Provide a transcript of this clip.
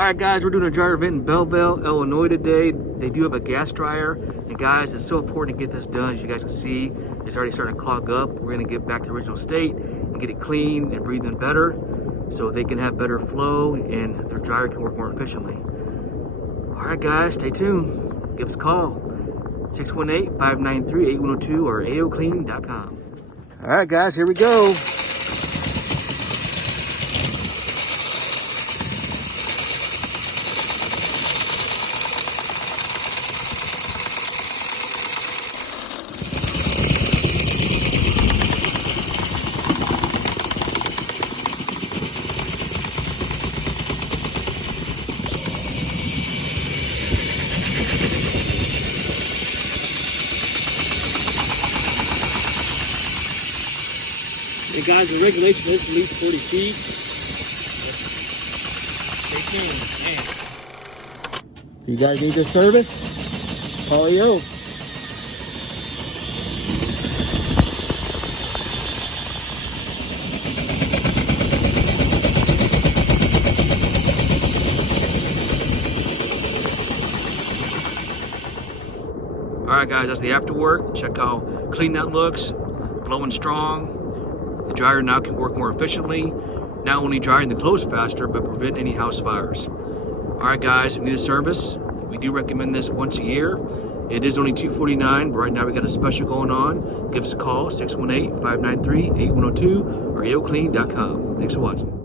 Alright guys, we're doing a dryer event in Belleville, Illinois today. They do have a gas dryer. And guys, it's so important to get this done. As you guys can see, it's already starting to clog up. We're going to get back to the original state and get it clean and breathe in better so they can have better flow and their dryer can work more efficiently. Alright guys, stay tuned. Give us a call. 618-593-8102 or AOCleaning.com. Alright guys, here we go. And guys, the regulation is at least 40 feet. Stay tuned, man. If you guys need this service, call AO. Alright guys, that's the after work. Check how clean that looks, blowing strong. The dryer now can work more efficiently, not only drying the clothes faster, but prevent any house fires. Alright guys, if you need a service, we do recommend this once a year. It is only $249, but right now we got a special going on. Give us a call, 618-593-8102 or AOCleaning.com. Thanks for watching.